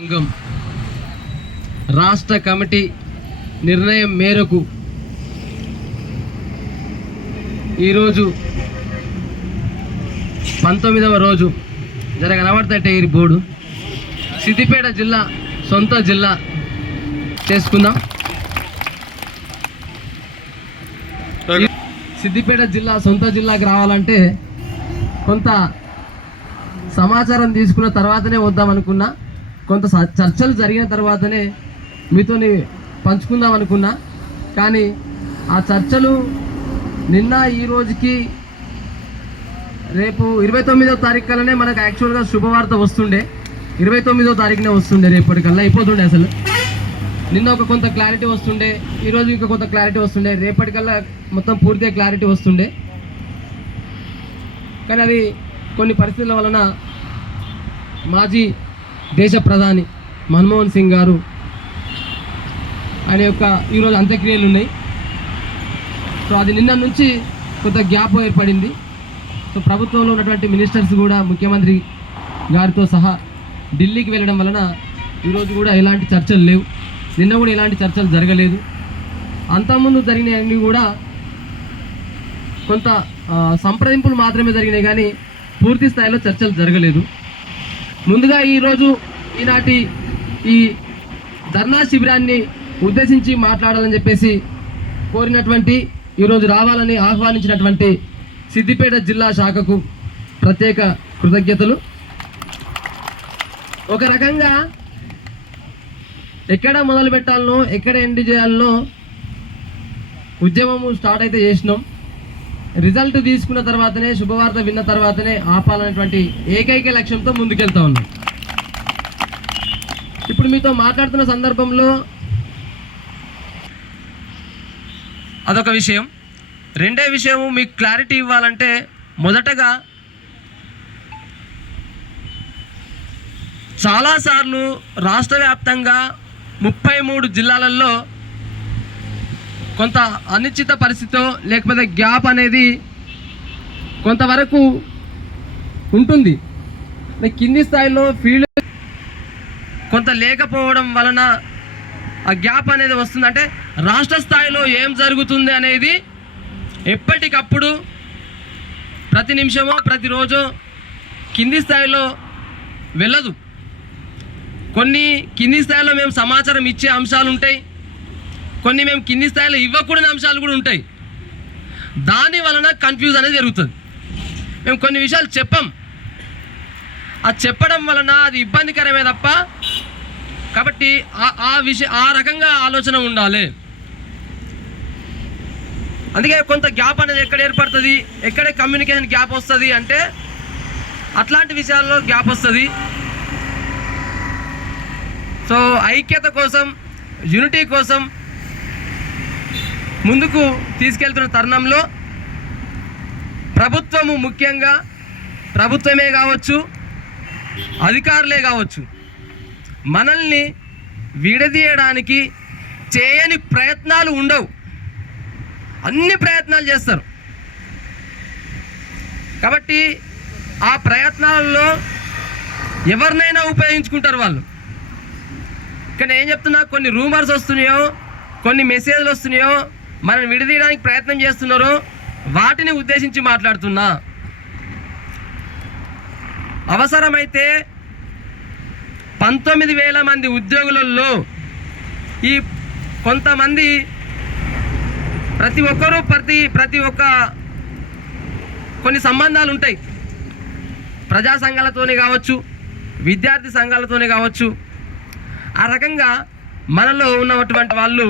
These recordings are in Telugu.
సంఘం రాష్ట్ర కమిటీ నిర్ణయం మేరకు ఈరోజు 19వ రోజు కనబడతాయి ఈ బోర్డు సిద్దిపేట జిల్లా సొంత జిల్లా చేసుకుందాం. సిద్దిపేట జిల్లా సొంత జిల్లాకి రావాలంటే కొంత సమాచారం తీసుకున్న తర్వాతనే వద్దాం అనుకున్నా, కొంత చర్చలు జరిగిన తర్వాతనే మీతో పంచుకుందాం అనుకున్నా. కానీ ఆ చర్చలు నిన్న ఈ రోజుకి రేపు 29వ తారీఖు కల్లానే మనకు యాక్చువల్గా శుభవార్త వస్తుండే, 29వ తారీఖునే వస్తుండే, రేపటికల్లా అయిపోతుండే. అసలు నిన్న ఒక కొంత క్లారిటీ వస్తుండే, ఈరోజు ఇంకా కొంత క్లారిటీ వస్తుండే, రేపటికల్లా మొత్తం పూర్తిగా క్లారిటీ వస్తుండే. కానీ అది కొన్ని పరిస్థితుల వలన మాజీ దేశ ప్రధాని మన్మోహన్ సింగ్ గారు ఆయన యొక్క ఈరోజు అంత్యక్రియలు ఉన్నాయి. సో అది నిన్న నుంచి కొంత గ్యాప్ ఏర్పడింది. సో ప్రభుత్వంలో ఉన్నటువంటి మినిస్టర్స్ కూడా ముఖ్యమంత్రి గారితో సహా ఢిల్లీకి వెళ్ళడం వలన ఈరోజు కూడా ఎలాంటి చర్చలు లేవు, నిన్న కూడా ఎలాంటి చర్చలు జరగలేదు. అంతకుముందు జరిగినవన్నీ కూడా కొంత సంప్రదింపులు మాత్రమే జరిగినాయి, కానీ పూర్తి స్థాయిలో చర్చలు జరగలేదు. ముందుగా ఈనాటి ఈ ధర్నా శిబిరాన్ని ఉద్దేశించి మాట్లాడాలని చెప్పేసి కోరినటువంటి, ఈరోజు రావాలని ఆహ్వానించినటువంటి సిద్దిపేట జిల్లా శాఖకు ప్రత్యేక కృతజ్ఞతలు. ఒక రకంగా ఎక్కడ మొదలు పెట్టాలనో ఎక్కడ ఎండ్ చేయాలనో ఉద్యమము స్టార్ట్ అయితే చేసినాం. రిజల్ట్ తీసుకున్న తర్వాతనే, శుభవార్త విన్న తర్వాతనే ఆపాలనేటువంటి ఏకైక లక్ష్యంతో ముందుకెళ్తా ఉన్నాం. ఇప్పుడు మీతో మాట్లాడుతున్న సందర్భంలో అదొక విషయం. రెండో విషయము మీకు క్లారిటీ ఇవ్వాలంటే, మొదటగా చాలాసార్లు రాష్ట్ర వ్యాప్తంగా 33 జిల్లాలలో కొంత అనిశ్చిత పరిస్థితితో లేకపోతే గ్యాప్ అనేది కొంతవరకు ఉంటుంది. కింది స్థాయిలో ఫీల్డ్ కొంత లేకపోవడం వలన ఆ గ్యాప్ అనేది వస్తుంది. అంటే రాష్ట్ర స్థాయిలో ఏం జరుగుతుంది అనేది ఎప్పటికప్పుడు ప్రతి నిమిషమో ప్రతిరోజు కింది స్థాయిలో వెళ్ళదు. కొన్ని కింది స్థాయిలో మేము సమాచారం ఇచ్చే అంశాలు ఉంటాయి, కొన్ని మేము కింది స్థాయిలో ఇవ్వకూడని అంశాలు కూడా ఉంటాయి. దాని వలన కన్ఫ్యూజ్ అనేది జరుగుతుంది. మేము కొన్ని విషయాలు చెప్పం, అది చెప్పడం వలన అది ఇబ్బందికరమే తప్ప. కాబట్టి ఆ రకంగా ఆలోచన ఉండాలి. అందుకే కొంత గ్యాప్ అనేది ఎక్కడ ఏర్పడుతుంది, ఎక్కడ కమ్యూనికేషన్ గ్యాప్ వస్తుంది అంటే అట్లాంటి విషయాల్లో గ్యాప్ వస్తుంది. సో ఐక్యత కోసం, యూనిటీ కోసం ముందుకు తీసుకెళ్తున్న తరుణంలో ప్రభుత్వము, ముఖ్యంగా ప్రభుత్వమే కావచ్చు, అధికారులే కావచ్చు, మనల్ని విడదీయడానికి చేయని ప్రయత్నాలు ఉండవు. అన్ని ప్రయత్నాలు చేస్తారు. కాబట్టి ఆ ప్రయత్నాలలో ఎవరినైనా ఉపయోగించుకుంటారు వాళ్ళు. ఇక్కడ ఏం చెప్తున్నా, కొన్ని రూమర్స్ వస్తున్నాయో, కొన్ని మెసేజ్లు వస్తున్నాయో, మనం విడదీయడానికి ప్రయత్నం చేస్తున్నారో వాటిని ఉద్దేశించి మాట్లాడుతున్నా. అవసరమైతే 19,000 మంది ఉద్యోగులలో ఈ కొంతమంది ప్రతి ఒక్కరూ ప్రతి ఒక్క కొన్ని సంబంధాలు ఉంటాయి. ప్రజా సంఘాలతోనే కావచ్చు, విద్యార్థి సంఘాలతోనే కావచ్చు. ఆ రకంగా మనలో ఉన్నటువంటి వాళ్ళు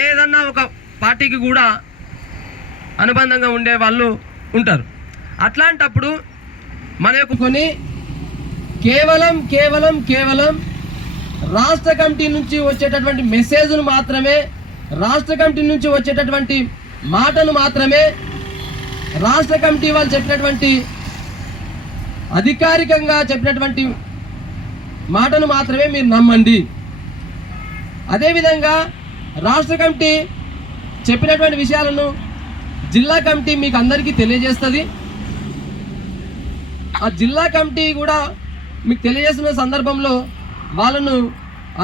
ఏదన్నా ఒక పార్టీకి కూడా అనుబంధంగా ఉండే వాళ్ళు ఉంటారు. అట్లాంటప్పుడు మన యొక్క కొన్ని కేవలం రాష్ట్ర కమిటీ నుంచి వచ్చేటటువంటి మెసేజ్ను మాత్రమే, రాష్ట్ర కమిటీ నుంచి వచ్చేటటువంటి మాటను మాత్రమే, రాష్ట్ర కమిటీ వాళ్ళు చెప్పినటువంటి అధికారికంగా చెప్పినటువంటి మాటను మాత్రమే మీరు నమ్మండి. అదేవిధంగా రాష్ట్ర కమిటీ చెప్పినటువంటి విషయాలను జిల్లా కమిటీ మీకు అందరికీ తెలియజేస్తుంది. ఆ జిల్లా కమిటీ కూడా మీకు తెలియజేస్తున్న సందర్భంలో వాళ్ళను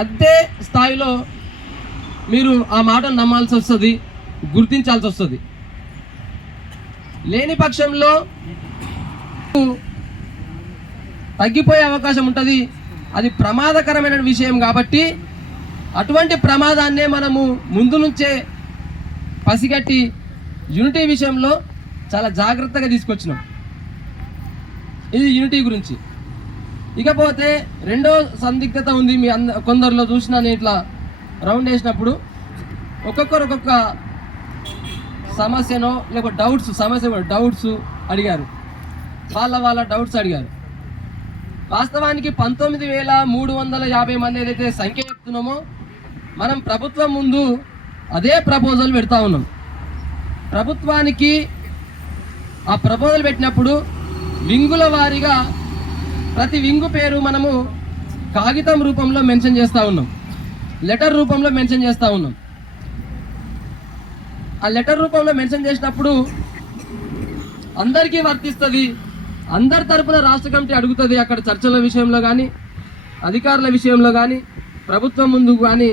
అదే స్థాయిలో మీరు ఆ మాటను నమ్మాల్సి వస్తుంది, గుర్తించాల్సి వస్తుంది. లేని పక్షంలో తగ్గిపోయే అవకాశం ఉంటుంది. అది ప్రమాదకరమైన విషయం కాబట్టి అటువంటి ప్రమాదాన్నే మనము ముందు నుంచే పసిగట్టి యూనిటీ విషయంలో చాలా జాగ్రత్తగా తీసుకొచ్చినాం. ఇది యూనిటీ గురించి. ఇకపోతే రెండో సందిగ్ధత ఉంది. మీ కొందరిలో చూసిన నేను ఇట్లా రౌండ్ వేసినప్పుడు ఒక్కొక్కరు ఒక్కొక్క సమస్యనో లేకపోతే డౌట్స్ అడిగారు. వాళ్ళ డౌట్స్ అడిగారు. వాస్తవానికి 19,350 మంది ఏదైతే సంఖ్య చెప్తున్నామో మనం ప్రభుత్వం ముందు అదే ప్రపోజల్ పెడతా ఉన్నాం. ప్రభుత్వానికి ఆ ప్రపోజల్ పెట్టినప్పుడు వింగుల వారీగా ప్రతి వింగు పేరు మనము కాగితం రూపంలో మెన్షన్ చేస్తూ ఉన్నాం, లెటర్ రూపంలో మెన్షన్ చేస్తూ ఉన్నాం. ఆ లెటర్ రూపంలో మెన్షన్ చేసినప్పుడు అందరికీ వర్తిస్తుంది. అందరి తరపున రాష్ట్ర కమిటీ అడుగుతుంది. అక్కడ చర్చల విషయంలో కానీ, అధికారుల విషయంలో కానీ, ప్రభుత్వం ముందు కానీ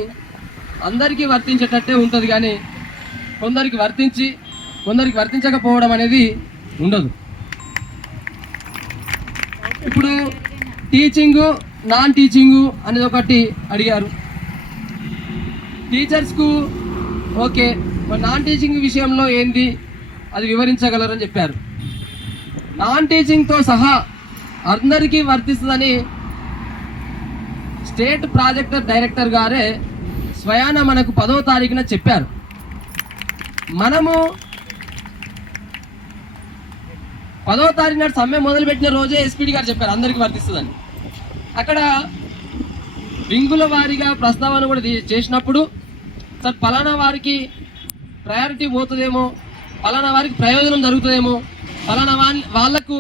అందరికీ వర్తించేటట్టే ఉంటుంది. కానీ కొందరికి వర్తించి కొందరికి వర్తించకపోవడం అనేది ఉండదు. ఇప్పుడు టీచింగు నాన్ టీచింగు అనేది ఒకటి అడిగారు. టీచర్స్కు ఓకే, మరి నాన్ టీచింగ్ విషయంలో ఏంది అది వివరించగలరని చెప్పారు. నాన్ టీచింగ్తో సహా అందరికీ వర్తిస్తుందని స్టేట్ ప్రాజెక్ట్ డైరెక్టర్ గారే స్వయాన మనకు 10వ తారీఖున చెప్పారు. మనము 10వ తారీఖు నాడు సమ్మె మొదలుపెట్టిన రోజే ఎస్పీడీ గారు చెప్పారు అందరికీ వర్తిస్తుందని. అక్కడ వింగుల వారీగా ప్రస్తావన కూడా చేసినప్పుడు సార్ పలానా వారికి ప్రయారిటీ పోతుందేమో, పలానా వారికి ప్రయోజనం జరుగుతుందేమో, పలానా వాళ్లకు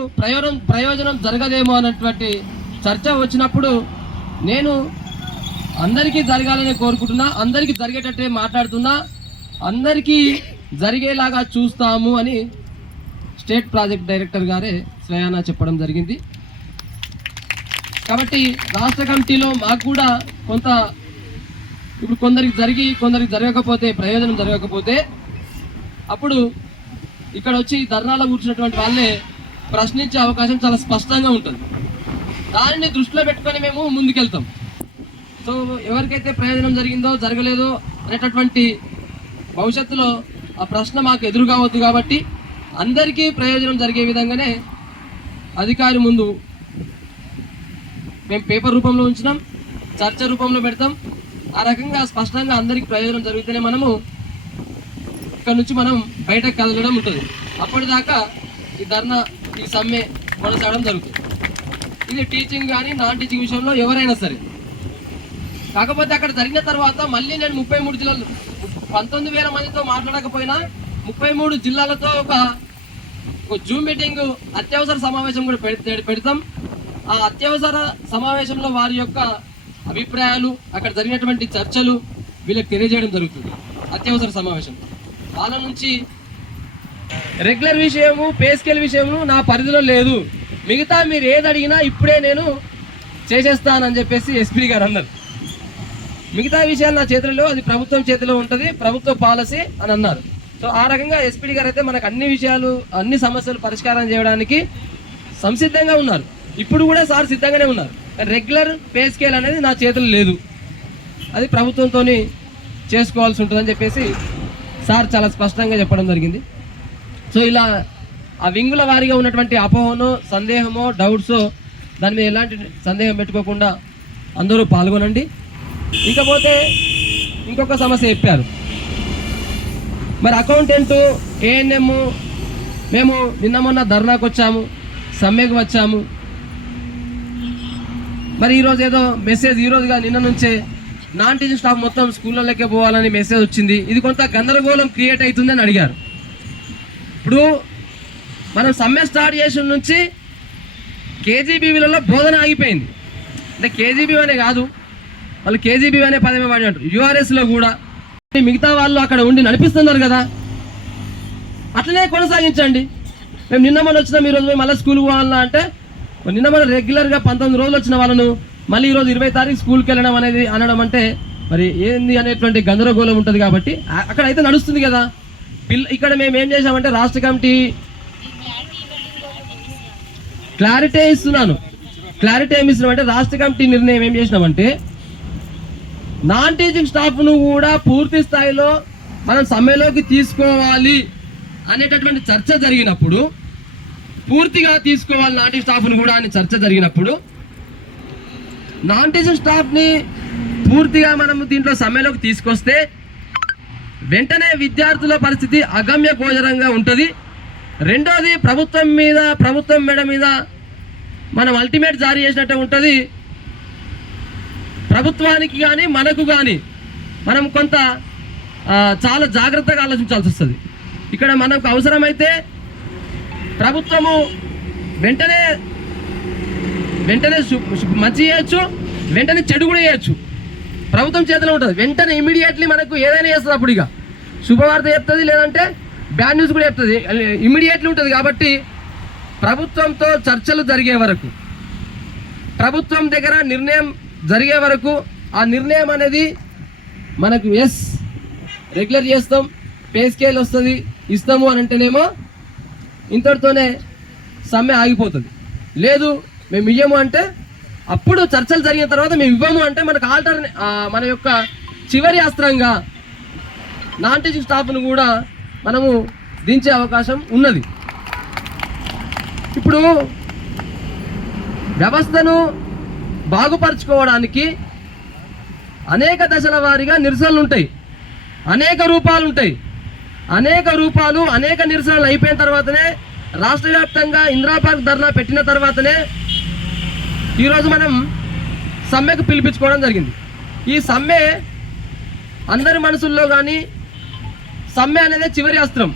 ప్రయోజనం జరగదేమో అన్నటువంటి చర్చ వచ్చినప్పుడు నేను అందరికీ జరగాలని కోరుకుంటున్నా, అందరికీ జరిగేటట్టే మాట్లాడుతున్నా, అందరికీ జరిగేలాగా చూస్తాము అని స్టేట్ ప్రాజెక్ట్ డైరెక్టర్ గారే స్వయానా చెప్పడం జరిగింది. కాబట్టి రాష్ట్ర కమిటీలో మాకు కూడా కొంత ఇప్పుడు కొందరికి జరగకపోతే, ప్రయోజనం జరగకపోతే అప్పుడు ఇక్కడ వచ్చి ధర్నాలో కూర్చున్నటువంటి వాళ్ళే ప్రశ్నించే అవకాశం చాలా స్పష్టంగా ఉంటుంది. దానిని దృష్టిలో పెట్టుకొని మేము ముందుకెళ్తాం. సో ఎవరికైతే ప్రయోజనం జరిగిందో జరగలేదో అనేటటువంటి భవిష్యత్తులో ఆ ప్రశ్న మాకు ఎదురు కావద్దు. కాబట్టి అందరికీ ప్రయోజనం జరిగే విధంగానే అధికారి ముందు మేము పేపర్ రూపంలో ఉంచినాం, చర్చ రూపంలో పెడతాం. ఆ రకంగా స్పష్టంగా అందరికీ ప్రయోజనం జరిగితేనే మనము ఇక్కడ నుంచి మనం బయటకు కదలడం ఉంటుంది. అప్పటిదాకా ఈ ధర్నా, ఈ సమ్మె కొనసాగడం జరుగుతుంది. ఇది టీచింగ్ కానీ నాన్ టీచింగ్ విషయంలో ఎవరైనా సరే. కాకపోతే అక్కడ జరిగిన తర్వాత మళ్ళీ నేను 33 జిల్లాలు 19,000 మందితో మాట్లాడకపోయినా 33 జిల్లాలతో ఒక జూమ్ మీటింగ్ అత్యవసర సమావేశం కూడా పెడతాం. ఆ అత్యవసర సమావేశంలో వారి యొక్క అభిప్రాయాలు, అక్కడ జరిగినటువంటి చర్చలు వీళ్ళకి తెలియజేయడం జరుగుతుంది. అత్యవసర సమావేశం వాళ్ళ నుంచి రెగ్యులర్ విషయము, పే స్కేల్ విషయము నా పరిధిలో లేదు, మిగతా మీరు ఏది అడిగినా ఇప్పుడే నేను చేసేస్తానని చెప్పేసి ఎస్పీ గారు అన్నారు. మిగతా విషయాలు నా చేతిలో, అది ప్రభుత్వం చేతిలో ఉంటుంది, ప్రభుత్వ పాలసీ అని అన్నారు. సో ఆ రకంగా ఎస్పీ గారు అయితే మనకు అన్ని విషయాలు, అన్ని సమస్యలు పరిష్కారం చేయడానికి సంసిద్ధంగా ఉన్నారు. ఇప్పుడు కూడా సార్ సిద్ధంగానే ఉన్నారు. రెగ్యులర్ పే స్కేల్ అనేది నా చేతుల్లో లేదు, అది ప్రభుత్వంతో చేసుకోవాల్సి ఉంటుందని చెప్పేసి సార్ చాలా స్పష్టంగా చెప్పడం జరిగింది. సో ఇలా ఆ వింగుల వారీగా ఉన్నటువంటి అపోహనో, సందేహమో, డౌట్సో దాని మీద ఎలాంటి సందేహం పెట్టుకోకుండా అందరూ పాల్గొనండి. ఇకపోతే ఇంకొక సమస్య చెప్పారు. మరి అకౌంటెంటు, ఏఎన్ఎం మేము నిన్న మొన్న ధర్నాకు వచ్చాము, సమ్మెకు వచ్చాము. మరి ఈరోజు ఏదో మెసేజ్, ఈరోజుగా నిన్న నుంచే నాన్ టీచింగ్ స్టాఫ్ మొత్తం స్కూళ్ళలోకే పోవాలని మెసేజ్ వచ్చింది. ఇది కొంత గందరగోళం క్రియేట్ అవుతుందని అడిగారు. ఇప్పుడు మనం సమ్మె స్టార్ట్ చేసిన నుంచి కేజీబీవీలలో బోధన ఆగిపోయింది. అంటే కేజీబీ అనే కాదు, వాళ్ళు కేజీబీ అనే పదమే వాడినట్టు. యూఆర్ఎస్లో కూడా మిగతా వాళ్ళు అక్కడ ఉండి నడిపిస్తున్నారు కదా, అట్లనే కొనసాగించండి. మేము నిన్న మొన్న వచ్చినాం, ఈరోజు మేము మళ్ళీ స్కూల్కి పోవాలన్నా అంటే నిన్న మనం రెగ్యులర్గా 19 రోజులు వచ్చిన వాళ్ళను మళ్ళీ ఈరోజు 20 తారీఖు స్కూల్కి వెళ్ళడం అనేది అనడం అంటే మరి ఏంది అనేటువంటి గందరగోళం ఉంటుంది. కాబట్టి అక్కడ అయితే నడుస్తుంది కదా. ఇక్కడ మేము ఏం చేసామంటే రాష్ట్ర కమిటీ క్లారిటీ ఇస్తున్నాను. క్లారిటీ ఏమి ఇస్తున్నామంటే రాష్ట్ర కమిటీ నిర్ణయం ఏం చేసినామంటే నాన్ టీచింగ్ స్టాఫ్ను కూడా పూర్తి స్థాయిలో మనం సమ్మెలోకి తీసుకోవాలి అనేటటువంటి చర్చ జరిగినప్పుడు, పూర్తిగా తీసుకోవాలి నాన్ టీచింగ్ స్టాఫ్ను కూడా అనే చర్చ జరిగినప్పుడు నాన్ టీచింగ్ స్టాఫ్ని పూర్తిగా మనం దీంట్లో సమ్మెలోకి తీసుకొస్తే వెంటనే విద్యార్థుల పరిస్థితి అగమ్య గోచరంగా ఉంటుంది. రెండోది ప్రభుత్వం మెడ మీద మనం అల్టిమేట్ జారీ చేసినట్టే ఉంటుంది. ప్రభుత్వానికి కానీ మనకు కానీ మనం కొంత చాలా జాగ్రత్తగా ఆలోచించాల్సి వస్తుంది. ఇక్కడ మనకు అవసరమైతే ప్రభుత్వము వెంటనే మంచి చేయొచ్చు, వెంటనే చెడు కూడా చేయొచ్చు. ప్రభుత్వం చేతిలో ఉంటుంది. వెంటనే ఇమీడియట్లీ మనకు ఏదైనా చేస్తుంది. అప్పుడు ఇక శుభవార్త చెప్తుంది, లేదంటే బ్యాడ్ న్యూస్ కూడా చెప్తుంది. ఇమీడియట్లీ ఉంటుంది. కాబట్టి ప్రభుత్వంతో చర్చలు జరిగే వరకు, ప్రభుత్వం దగ్గర నిర్ణయం జరిగే వరకు, ఆ నిర్ణయం అనేది మనకు రెగ్యులర్ చేస్తాం, పే స్కేల్ వస్తుంది, ఇస్తాము అని అంటేనేమో ఇంతటితోనే సమ్మె ఆగిపోతుంది. లేదు మేము ఇవ్వము అంటే అప్పుడు చర్చలు జరిగిన తర్వాత మేము ఇవ్వము అంటే మనకు మన యొక్క చివరి అస్త్రంగా నాన్ టీచింగ్ స్టాఫ్ను కూడా మనము దించే అవకాశం ఉన్నది. ఇప్పుడు వ్యవస్థను బాగుపరచుకోవడానికి అనేక దశల వారీగా నిరసనలు ఉంటాయి, అనేక రూపాలు ఉంటాయి. అనేక నిరసనలు అయిపోయిన తర్వాతనే రాష్ట్ర వ్యాప్తంగా ఇందిరా పార్క్ ధర్నా పెట్టిన తర్వాతనే ఈరోజు మనం సమ్మెకు పిలిపించుకోవడం జరిగింది. ఈ సమ్మె అందరి మనసుల్లో కానీ సమ్మె అనేది చివరి అస్త్రం,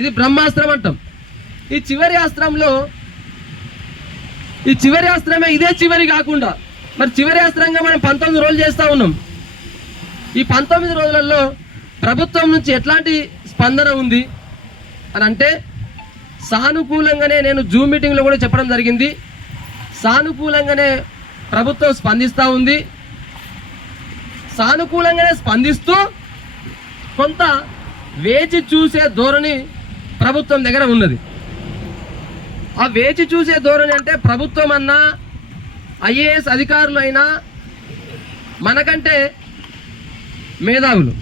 ఇది బ్రహ్మాస్త్రం అంటాం. ఈ చివరి అస్త్రమే ఇదే చివరి కాకుండా మరి చివరి అస్త్రంగా మనం 19 రోజులు చేస్తూ ఉన్నాం. ఈ 19 రోజులలో ప్రభుత్వం నుంచి ఎట్లాంటి స్పందన ఉంది అని అంటే సానుకూలంగానే, నేను జూమ్ మీటింగ్లో కూడా చెప్పడం జరిగింది, సానుకూలంగానే ప్రభుత్వం స్పందిస్తూ ఉంది. సానుకూలంగానే స్పందిస్తూ కొంత వేచి చూసే ధోరణి ప్రభుత్వం దగ్గర ఉన్నది. ఆ వేచి చూసే ధోరణి అంటే ప్రభుత్వం అన్నా ఐఏఎస్ అధికారులు అయినా మనకంటే మేధావులు.